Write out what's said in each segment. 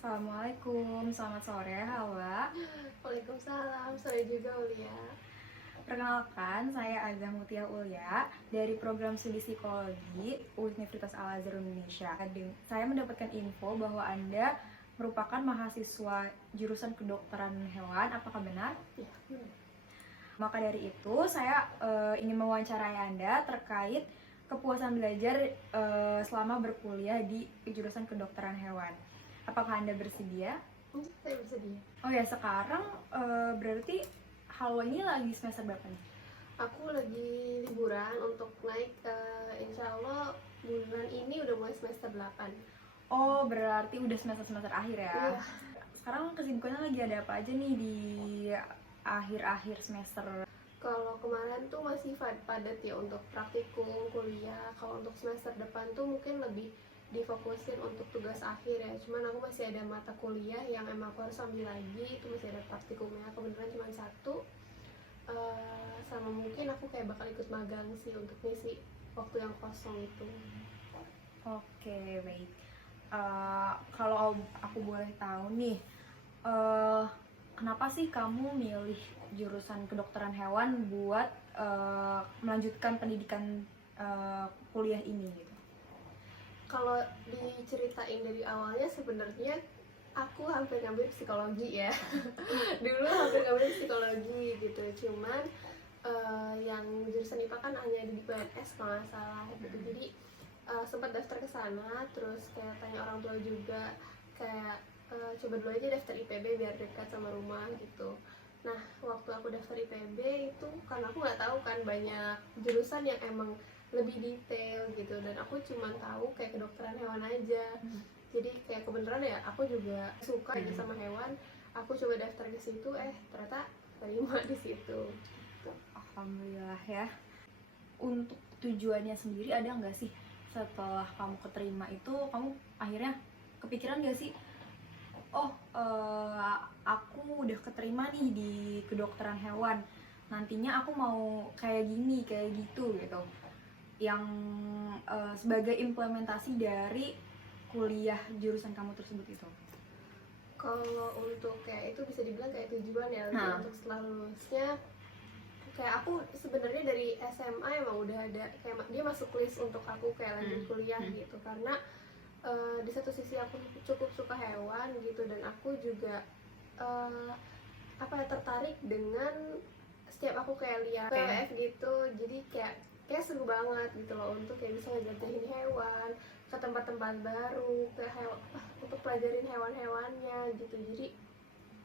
Assalamualaikum, selamat sore Hawa. Waalaikumsalam, saya juga Ulia. Perkenalkan, saya Azah Mutia Ulya dari program studi psikologi Universitas Al-Azhar Indonesia. Saya mendapatkan info bahwa Anda merupakan mahasiswa jurusan kedokteran hewan, apakah benar? Ya. Maka dari itu, saya ingin mewawancarai Anda terkait kepuasan belajar selama berkuliah di jurusan kedokteran hewan. Apakah Anda bersedia? Saya bersedia. Oh ya, sekarang berarti Halwa ini lagi semester berapa nih? Aku lagi liburan untuk naik, insya Allah bulan ini udah mulai semester 8. Oh, berarti udah semester akhir ya? Iya. Sekarang kesibukannya lagi ada apa aja nih di akhir-akhir semester? Kalau kemarin tuh masih padat ya untuk praktikum kuliah. Kalau untuk semester depan tuh mungkin lebih difokusin untuk tugas akhir ya. Cuman aku masih ada mata kuliah yang emang aku harus ambil lagi. Itu masih ada praktikumnya, kebetulan cuma satu. Sama mungkin aku kayak bakal ikut magang sih untuk ngisi waktu yang kosong itu. Oke, baik. Kalau aku boleh tahu nih, kenapa sih kamu milih jurusan kedokteran hewan buat melanjutkan pendidikan kuliah ini gitu? Kalau diceritain dari awalnya sebenarnya aku hampir ngambil psikologi ya. Dulu hampir ngambil psikologi gitu, cuman yang jurusan IPA kan hanya di PNS kalau nggak salah gitu. Jadi sempat daftar ke sana, terus kayak tanya orang tua juga, kayak coba dulu aja daftar IPB biar dekat sama rumah gitu. Nah, waktu aku daftar IPB itu karena aku nggak tahu kan banyak jurusan yang emang lebih detail gitu, dan aku cuma tahu kayak kedokteran hewan aja. Jadi kayak kebenaran ya aku juga suka aja sama hewan. Aku coba daftar ke situ, ternyata terima di situ. Alhamdulillah ya. Untuk tujuannya sendiri ada nggak sih setelah kamu keterima itu, kamu akhirnya kepikiran nggak sih, oh aku udah keterima nih di kedokteran hewan, nantinya aku mau kayak gini kayak gitu gitu, yang sebagai implementasi dari kuliah jurusan kamu tersebut itu? Kalau untuk kayak itu bisa dibilang kayak tujuan ya, untuk setelah lulusnya kayak aku sebenarnya dari SMA emang udah ada kayak dia masuk list untuk aku kayak lanjut kuliah gitu, karena di satu sisi aku cukup suka hewan gitu, dan aku juga tertarik dengan setiap aku kayak lihat WWF gitu. Jadi kayak seru banget gitu loh untuk kayak bisa ngejajahin hewan ke tempat-tempat baru, untuk pelajarin hewan-hewannya gitu. Jadi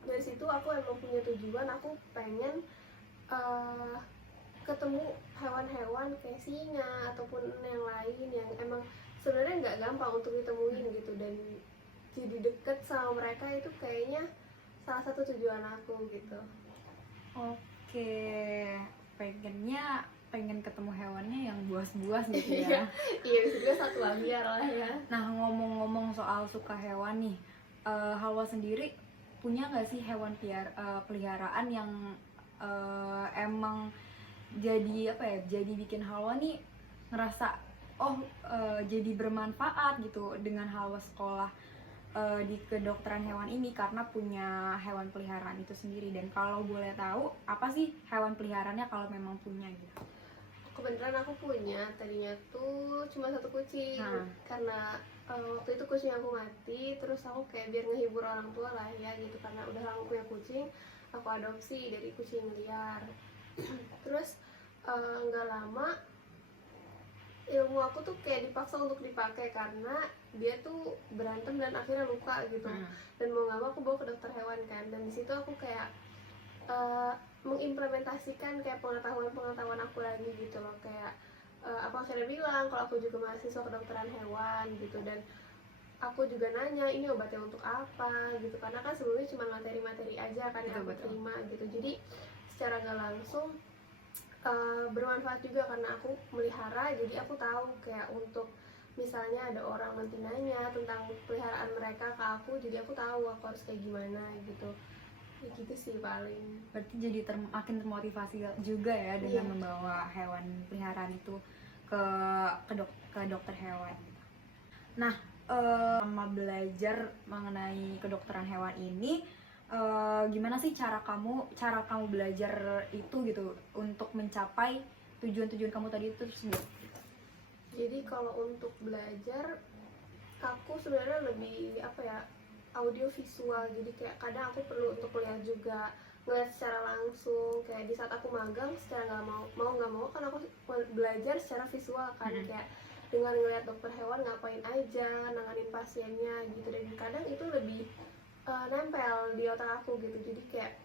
dari situ aku emang punya tujuan, aku pengen ketemu hewan-hewan kayak singa ataupun yang lain yang emang sebenarnya nggak gampang untuk ditemuin gitu, dan jadi deket sama mereka itu kayaknya salah satu tujuan aku gitu. Oke, pengen ketemu hewannya yang buas-buas gitu ya. Iya, bisa juga satwa liar lah ya. Nah, ngomong-ngomong soal suka hewan nih, Halwa sendiri punya nggak sih hewan peliharaan yang emang jadi jadi bikin Halwa nih ngerasa jadi bermanfaat gitu dengan Halwa sekolah di kedokteran hewan ini karena punya hewan peliharaan itu sendiri? Dan kalau boleh tahu, apa sih hewan peliharaannya kalau memang punya gitu? Kebetulan aku punya, tadinya tuh cuma satu kucing. Karena waktu itu kucing aku mati, terus aku kayak biar ngehibur orang tua lah ya gitu, karena udah lama punya kucing, aku adopsi dari kucing liar. Terus nggak lama ilmu aku tuh kayak dipaksa untuk dipakai karena dia tuh berantem dan akhirnya luka gitu. Dan mau nggak mau aku bawa ke dokter hewan kan, dan di situ aku kayak mengimplementasikan kayak pengetahuan aku lagi gitu loh. Kayak aku akhirnya bilang kalau aku juga mahasiswa kedokteran hewan gitu, dan aku juga nanya ini obatnya untuk apa gitu, karena kan sebelumnya cuma materi-materi aja kan yang aku terima gitu. Jadi secara nggak langsung bermanfaat juga karena aku melihara, jadi aku tahu kayak untuk misalnya ada orang nanti nanya tentang peliharaan mereka ke aku, jadi aku tahu aku harus kayak gimana gitu. Ya gitu sih paling. Berarti jadi makin termotivasi juga ya dengan membawa hewan peliharaan itu ke dokter hewan. Nah, Sama belajar mengenai kedokteran hewan ini, gimana sih cara kamu belajar itu gitu untuk mencapai tujuan-tujuan kamu tadi itu tersebut? Jadi kalau untuk belajar aku sebenarnya lebih apa ya, audio visual. Jadi kayak kadang aku perlu untuk kuliah juga, ngeliat secara langsung. Kayak di saat aku magang secara nggak mau kan aku belajar secara visual kan, kayak dengan ngeliat dokter hewan ngapain aja, nanganin pasiennya gitu. Dan kadang itu lebih nempel di otak aku gitu. Jadi kayak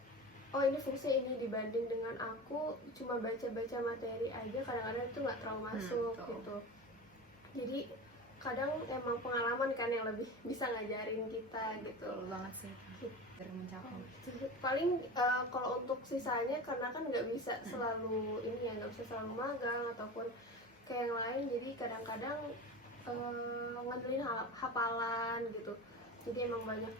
oh ini fungsi ini, dibanding dengan aku cuma baca-baca materi aja, kadang-kadang itu nggak terlalu masuk gitu. Jadi kadang emang pengalaman kan yang lebih bisa ngajarin kita gitu. Betul banget sih, dari mencapai. Paling kalau untuk sisanya karena kan nggak bisa selalu ini ya, nggak bisa selalu magang ataupun kayak yang lain, jadi kadang-kadang ngandelin hafalan gitu. Jadi emang banyak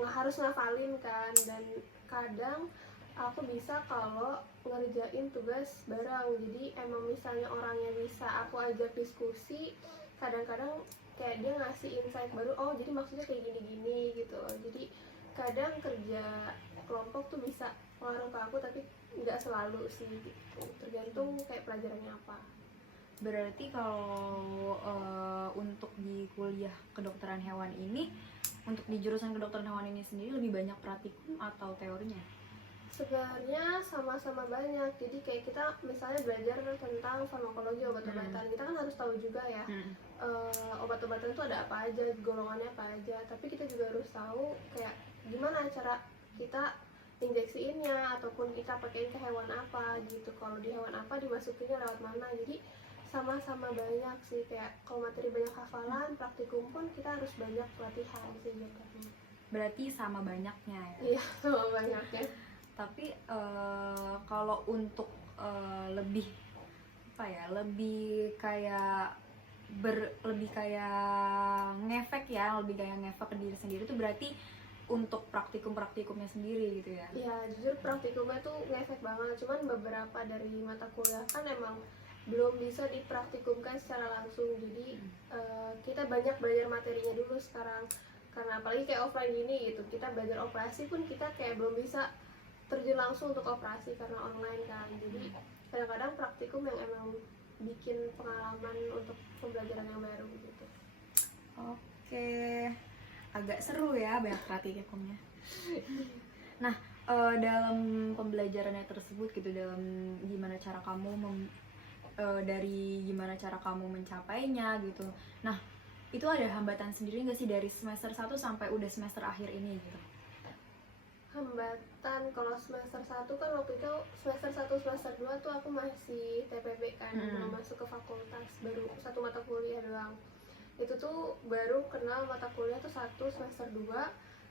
harus ngafalin kan, dan kadang aku bisa kalau ngerjain tugas bareng. Jadi emang misalnya orangnya bisa aku ajak diskusi, kadang-kadang kayak dia ngasih insight baru, oh jadi maksudnya kayak gini-gini gitu. Jadi kadang kerja kelompok tuh bisa pengaruh ke aku, tapi nggak selalu sih gitu. Tergantung kayak pelajarannya apa. Berarti kalau untuk di kuliah kedokteran hewan ini, untuk di jurusan kedokteran hewan ini sendiri lebih banyak praktikum atau teorinya? Sebenarnya sama-sama banyak. Jadi kayak kita misalnya belajar tentang farmakologi, obat-obatan, kita kan harus tahu juga ya obat-obatan itu ada apa aja, golongannya apa aja. Tapi kita juga harus tahu kayak gimana cara kita injeksiinnya, ataupun kita pakein ke hewan apa gitu. Kalau di hewan apa dimasukinnya lewat mana. Jadi sama-sama banyak sih, kayak kalau materi banyak hafalan, praktikum pun kita harus banyak pelatihan sih jatuhnya. Berarti sama banyaknya ya? Iya, sama banyaknya. Tapi kalau untuk lebih apa ya, lebih kayak ngefek ke diri sendiri itu berarti untuk praktikumnya sendiri gitu ya? Iya, jujur praktikumnya tuh ngefek banget. Cuman beberapa dari mata kuliah kan emang belum bisa dipraktikumkan secara langsung. Jadi kita banyak belajar materinya dulu sekarang. Karena apalagi kayak offline gini gitu, kita belajar operasi pun kita kayak belum bisa terjun langsung untuk operasi karena online kan. Jadi kadang-kadang praktikum yang emang bikin pengalaman untuk pembelajaran yang baru gitu. Oke, agak seru ya banyak praktikumnya. Nah, dalam pembelajarannya tersebut gitu, dalam gimana cara kamu dari gimana cara kamu mencapainya gitu. Nah, itu ada hambatan sendiri nggak sih dari semester 1 sampai udah semester akhir ini gitu? Hambatan kalau semester 1 kan waktu itu semester 1 semester 2 tuh aku masih TPB kan, belum masuk ke fakultas, baru satu mata kuliah doang. Itu tuh baru kenal mata kuliah tuh 1 semester 2,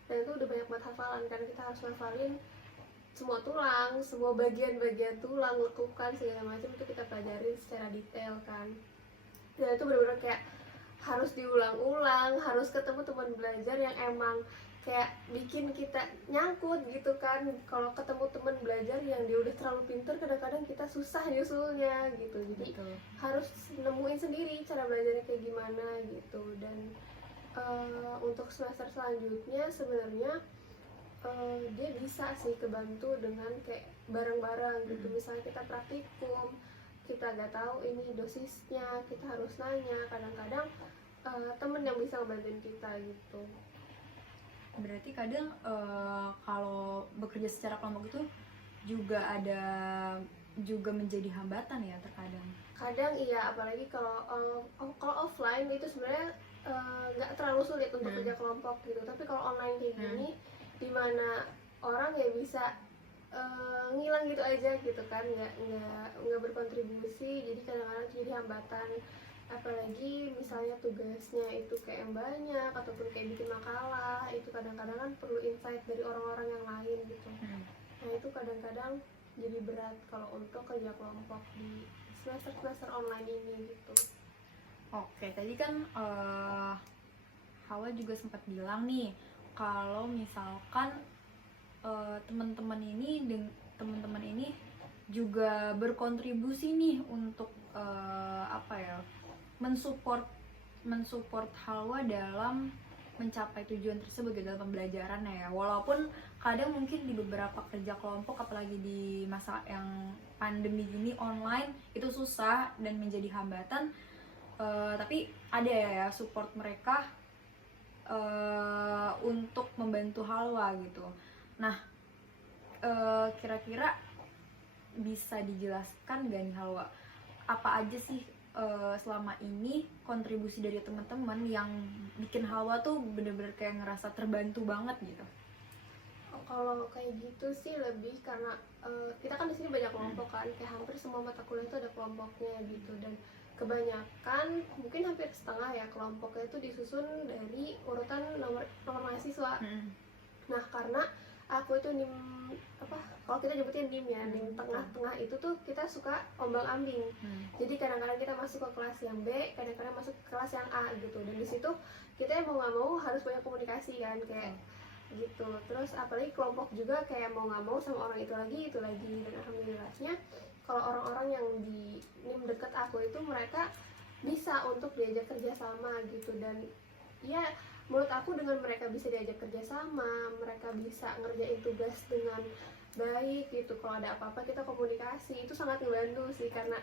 dan itu udah banyak banget hafalan kan, kita harus ngafalin semua tulang, semua bagian-bagian tulang, lekukan segala macam itu kita pelajarin secara detail kan. Dan itu benar-benar kayak harus diulang-ulang, harus ketemu teman belajar yang emang kayak bikin kita nyangkut gitu kan. Kalau ketemu teman belajar yang dia udah terlalu pinter, kadang-kadang kita susah nyusulnya gitu. Jadi harus nemuin sendiri cara belajarnya kayak gimana gitu. Dan untuk semester selanjutnya sebenarnya dia bisa sih kebantu dengan kayak bareng-bareng gitu. Misalnya kita praktikum, kita nggak tahu ini dosisnya, kita harus nanya. Kadang-kadang temen yang bisa ngebantuin kita gitu. Berarti kadang kalau bekerja secara kelompok itu juga menjadi hambatan ya terkadang. Kadang iya, apalagi kalau offline itu sebenarnya nggak terlalu sulit untuk kerja kelompok gitu. Tapi kalau online kayak gini, dimana orang ya bisa ngilang gitu aja gitu kan, nggak berkontribusi, jadi kadang-kadang jadi hambatan. Apalagi misalnya tugasnya itu kayak yang banyak, ataupun kayak bikin makalah, itu kadang-kadang kan perlu insight dari orang-orang yang lain gitu. Nah itu kadang-kadang jadi berat kalau untuk kerja kelompok di semester online ini gitu. Oke, tadi kan Hawa juga sempat bilang nih kalau misalkan teman-teman ini juga berkontribusi nih untuk mensupport mensupport Halwa dalam mencapai tujuan tersebut gitu, dalam pembelajarannya ya. Walaupun kadang mungkin di beberapa kerja kelompok, apalagi di masa yang pandemi gini online, itu susah dan menjadi hambatan. Tapi ada ya support mereka untuk membantu Halwa gitu. Nah, kira-kira bisa dijelaskan gak nih Halwa, apa aja sih selama ini kontribusi dari teman-teman yang bikin Halwa tuh bener-bener kayak ngerasa terbantu banget gitu? Kalau kayak gitu sih lebih karena kita kan di sini banyak kelompok kan, kayak hampir semua mata kuliah itu ada kelompoknya gitu, dan kebanyakan mungkin hampir setengah ya kelompoknya itu disusun dari urutan nomor mahasiswa. Nah, karena aku itu NIM apa, kalau kita nyebutnya NIM ya, NIM tengah-tengah itu tuh kita suka ombang-ambing. Jadi kadang-kadang kita masuk ke kelas yang B, kadang-kadang masuk ke kelas yang A gitu. Dan di situ kita mau nggak mau harus banyak komunikasi kan, kayak gitu. Terus apalagi kelompok juga kayak mau nggak mau sama orang itu lagi. Dan alhamdulillahnya kalau orang-orang yang di NIM deket aku itu mereka bisa untuk diajak kerja sama gitu. Dan ya menurut aku dengan mereka bisa diajak kerja sama, mereka bisa ngerjain tugas dengan baik gitu. Kalau ada apa-apa kita komunikasi, itu sangat ngebantu sih, karena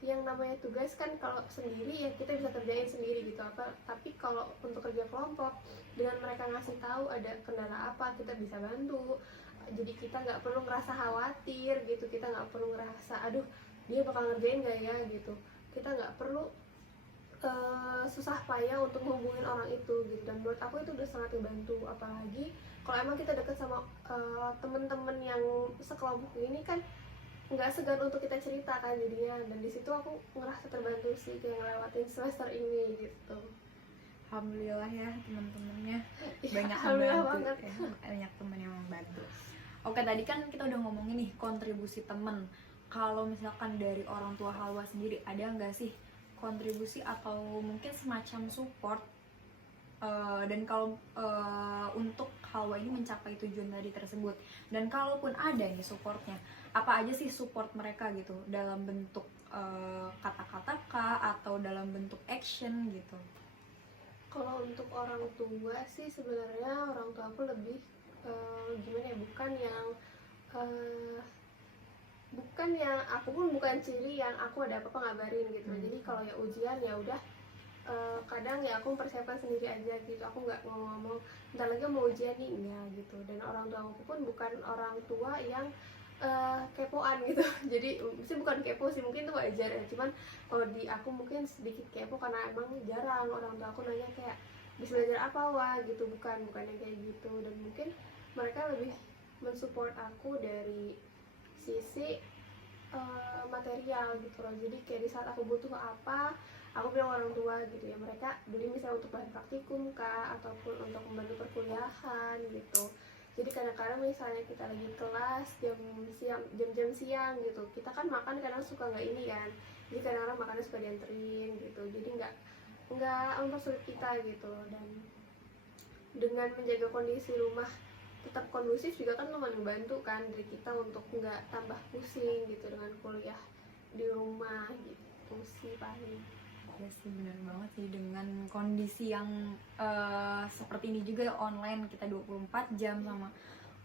yang namanya tugas kan kalau sendiri ya kita bisa kerjain sendiri gitu apa, tapi kalau untuk kerja kelompok dengan mereka ngasih tahu ada kendala apa kita bisa bantu. Jadi kita nggak perlu ngerasa khawatir gitu, kita nggak perlu ngerasa aduh dia bakal ngerjain nggak ya gitu, kita nggak perlu susah payah untuk menghubungin orang itu gitu. Dan menurut aku itu udah sangat membantu, apalagi kalau emang kita deket sama temen-temen yang sekelompok ini kan nggak segan untuk kita cerita kan jadinya. Dan di situ aku ngerasa terbantu sih kayak ngelewatin semester ini gitu. Alhamdulillah ya teman-temannya banyak Alhamdulillah membantu banget. ya, banyak teman yang membantu. Oke, tadi kan kita udah ngomongin nih kontribusi temen. Kalau misalkan dari orang tua Halwa sendiri, ada nggak sih kontribusi atau mungkin semacam support dan kalau untuk Halwa ini mencapai tujuan tadi tersebut? Dan kalaupun ada nih supportnya, apa aja sih support mereka gitu, dalam bentuk kata-kata kah atau dalam bentuk action gitu? Kalau untuk orang tua sih sebenarnya orang tua aku lebih gimana ya, bukan yang aku pun bukan ciri yang aku ada apa-apa ngabarin gitu. Jadi kalau ya ujian ya udah kadang ya aku mempersiapkan sendiri aja gitu, aku nggak ngomong bentar lagi mau ujian nih, enggak gitu. Dan orang tua aku pun bukan orang tua yang kepoan gitu. Jadi sih bukan kepo sih, mungkin itu wajar ya, cuman kalau di aku mungkin sedikit kepo karena emang jarang orang tua aku nanya kayak bisa belajar apa wah gitu, bukan yang kayak gitu. Dan mungkin mereka lebih mensupport aku dari sisi material gitu loh. Jadi kayak di saat aku butuh apa, aku bilang orang tua gitu ya, mereka beli misalnya untuk bahan praktikum kah, ataupun untuk membantu perkuliahan gitu. Jadi kadang-kadang misalnya kita lagi kelas jam-jam siang gitu, kita kan makan kadang suka nggak ini kan, jadi kadang-kadang makannya suka dianterin gitu, jadi nggak mempersulit kita gitu. Dan dengan menjaga kondisi rumah tetap kondusif juga kan lumayan membantu kan dari kita untuk nggak tambah pusing gitu dengan kuliah di rumah gitu sih paling. Ya sih, benar banget sih, dengan kondisi yang seperti ini juga online, kita 24 jam sama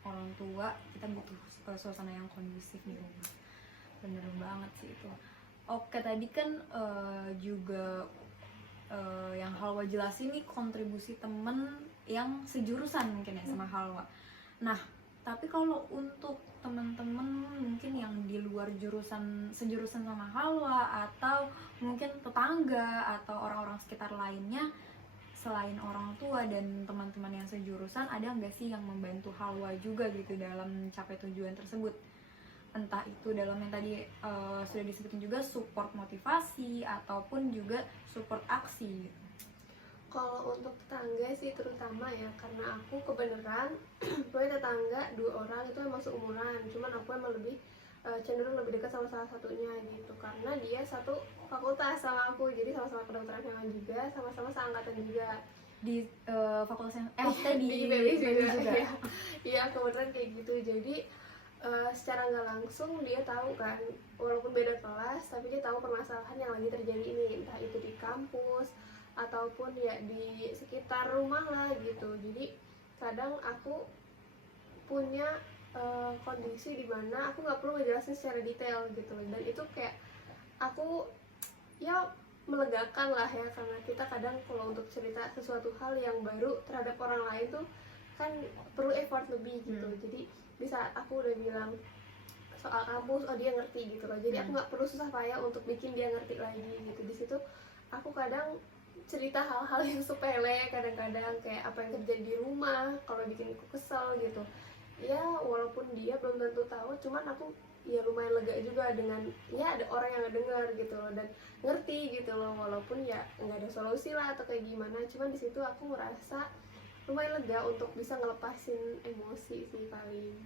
orang tua, kita butuh suasana yang kondusif di rumah. Bener banget sih itu. Oke, tadi kan juga yang Halwa jelasin nih kontribusi temen yang sejurusan mungkin ya sama Halwa. Nah, tapi kalau untuk teman-teman mungkin yang di luar sejurusan sama Halwa, atau mungkin tetangga atau orang-orang sekitar lainnya selain orang tua dan teman-teman yang sejurusan, ada nggak sih yang membantu Halwa juga gitu dalam mencapai tujuan tersebut? Entah itu dalam yang tadi sudah disebutin juga support motivasi ataupun juga support aksi gitu. Kalau untuk tetangga sih terutama ya, karena aku kebenaran punya tetangga 2 orang itu emang seumuran, cuman aku emang lebih cenderung lebih dekat sama salah satunya gitu, karena dia satu fakultas sama aku, jadi sama-sama kedokteran hewan juga, sama-sama seangkatan juga Di fakultas yang maksudnya di IPB juga. juga. Iya kebetulan kayak gitu. Jadi secara nggak langsung dia tahu kan, walaupun beda kelas tapi dia tahu permasalahan yang lagi terjadi ini, entah itu di kampus ataupun ya di sekitar rumah lah gitu. Jadi kadang aku punya kondisi di mana aku nggak perlu ngejelasin secara detail gitu, dan itu kayak aku ya melegakan lah ya, karena kita kadang kalau untuk cerita sesuatu hal yang baru terhadap orang lain tuh kan perlu effort lebih gitu. Jadi bisa aku udah bilang soal kampus, oh dia ngerti gitu loh, jadi aku nggak perlu susah payah untuk bikin dia ngerti lagi gitu. Di situ aku kadang cerita hal-hal yang sepele, kadang-kadang kayak apa yang terjadi di rumah kalau bikin aku kesel gitu ya, walaupun dia belum tentu tahu, cuman aku ya lumayan lega juga dengan ya ada orang yang ngedengar gitu loh dan ngerti gitu loh, walaupun ya nggak ada solusi lah atau kayak gimana, cuman di situ aku ngerasa lumayan lega untuk bisa ngelepasin emosi sih paling.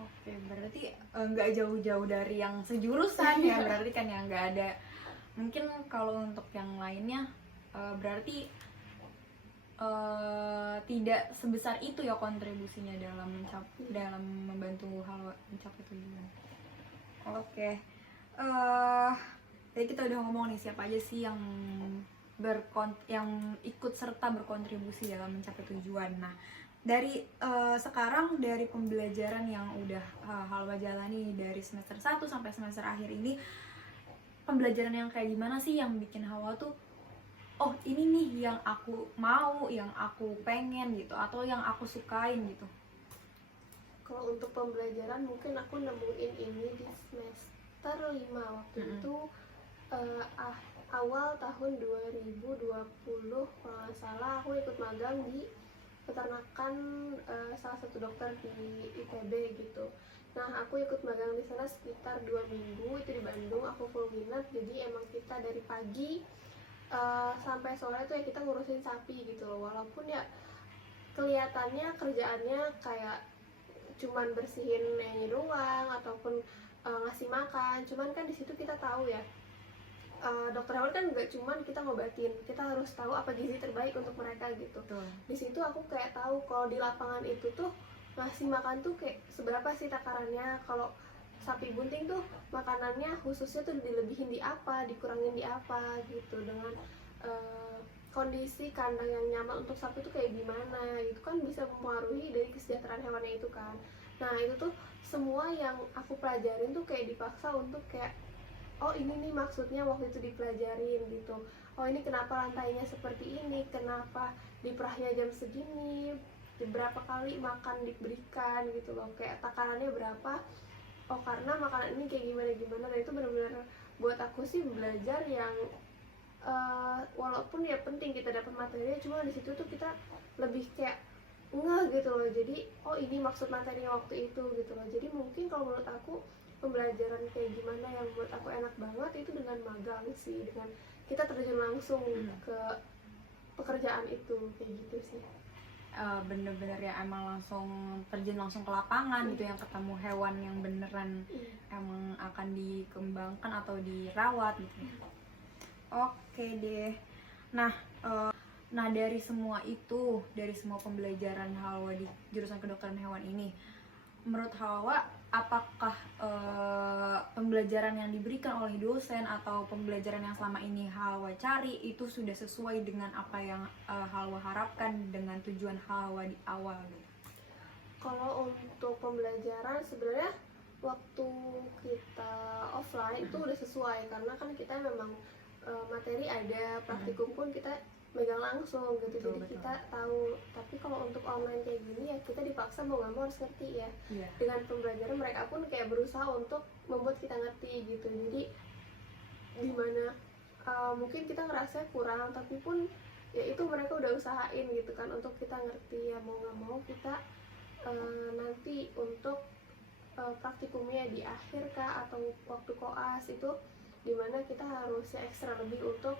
Oke, berarti nggak jauh-jauh dari yang sejurusan ya, berarti kan yang nggak ada. Mungkin kalau untuk yang lainnya berarti tidak sebesar itu ya kontribusinya dalam dalam membantu hal mencapai tujuan. Oke, jadi kita udah ngomong nih siapa aja sih yang yang ikut serta berkontribusi dalam mencapai tujuan. Nah, dari sekarang dari pembelajaran yang udah Halwa jalani dari semester 1 sampai semester akhir ini, pembelajaran yang kayak gimana sih yang bikin Halwa tuh oh ini nih yang aku mau, yang aku pengen gitu, atau yang aku sukain gitu? Kalau untuk pembelajaran mungkin aku nemuin ini di semester 5 waktu itu awal tahun 2020 kalau nggak salah, aku ikut magang di peternakan salah satu dokter di IPB gitu. Nah aku ikut magang di sana sekitar 2 minggu, itu di Bandung, aku full minat. Jadi emang kita dari pagi sampai sore tuh ya kita ngurusin sapi gitu loh, walaupun ya kelihatannya kerjaannya kayak cuman bersihin yang doang ataupun ngasih makan, cuman kan di situ kita tahu ya dokter hewan kan nggak cuman kita ngobatin, kita harus tahu apa gizi terbaik untuk mereka gitu. Di situ aku kayak tahu kalau di lapangan itu tuh ngasih makan tuh kayak seberapa sih takarannya, kalau sapi bunting tuh makanannya khususnya tuh dilebihin di apa, dikurangin di apa gitu, dengan kondisi kandang yang nyaman untuk sapi tuh kayak gimana, itu kan bisa mempengaruhi dari kesejahteraan hewannya itu kan. Nah itu tuh semua yang aku pelajarin tuh kayak dipaksa untuk kayak oh ini nih maksudnya waktu itu dipelajarin gitu, oh ini kenapa lantainya seperti ini, kenapa diperahnya jam segini, berapa kali makan diberikan gitu loh, kayak takarannya berapa, oh karena makanan ini kayak gimana. Dan itu benar-benar buat aku sih belajar yang walaupun ya penting kita dapat materinya, cuma di situ tuh kita lebih kayak ngeh gitu loh, jadi oh ini maksud materinya waktu itu gitu loh. Jadi mungkin kalau menurut aku pembelajaran kayak gimana yang menurut aku enak banget itu dengan magang sih, dengan kita terjun langsung ke pekerjaan itu, kayak gitu sih. Bener-bener ya emang langsung terjun langsung ke lapangan gitu, yang ketemu hewan yang beneran emang akan dikembangkan atau dirawat gitu. Oke deh. Nah, dari semua itu, dari semua pembelajaran Halwa di jurusan kedokteran hewan ini, menurut Halwa apakah pembelajaran yang diberikan oleh dosen atau pembelajaran yang selama ini Halwa cari itu sudah sesuai dengan apa yang Halwa harapkan dengan tujuan Halwa di awal gitu? Kalau untuk pembelajaran sebenarnya waktu kita offline itu udah sesuai, karena kan kita memang materi ada, praktikum pun kita megang langsung gitu, jadi kita tahu. Tapi kalau untuk online kayak gini ya kita dipaksa mau nggak mau harus ngerti ya. Dengan pembelajaran mereka pun kayak berusaha untuk membuat kita ngerti gitu. Jadi dimana mungkin kita ngerasa kurang, tapi pun ya itu mereka udah usahain gitu kan untuk kita ngerti ya, mau nggak mau kita nanti untuk praktikumnya di akhir kah atau waktu koas itu dimana kita harusnya ekstra lebih untuk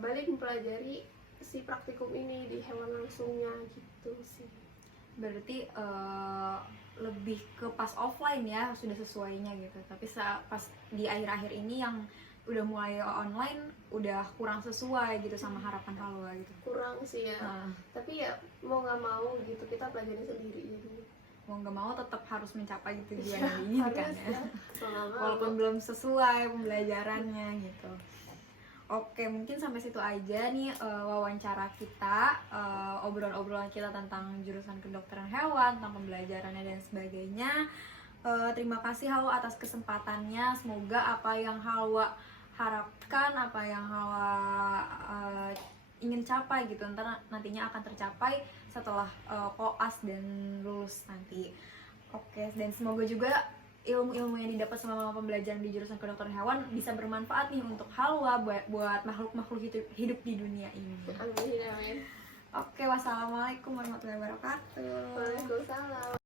balik mempelajari si praktikum ini di hewan langsungnya gitu sih. Berarti lebih ke pas offline ya sudah sesuainya gitu, tapi pas di akhir-akhir ini yang udah mulai online udah kurang sesuai gitu sama harapan Halwa gitu. Kurang sih ya, tapi ya mau nggak mau gitu kita pelajari sendiri jadi. mau nggak mau tetap harus mencapai tujuan yang diinginkan Harus ya. ya, mau nggak mau. Walaupun belum sesuai pembelajarannya gitu. Oke, mungkin sampai situ aja nih wawancara kita, obrolan-obrolan kita tentang jurusan kedokteran hewan, tentang pembelajarannya dan sebagainya. Terima kasih Halwa atas kesempatannya. Semoga apa yang Halwa harapkan, apa yang Halwa ingin capai gitu, nantinya akan tercapai setelah koas dan lulus nanti. Oke, dan semoga juga ilmu-ilmu yang didapat selama pembelajaran di jurusan kedokteran hewan bisa bermanfaat nih untuk Halwa buat makhluk-makhluk hidup di dunia ini. Amin, amin. Oke, wassalamualaikum warahmatullahi wabarakatuh. Waalaikumsalam.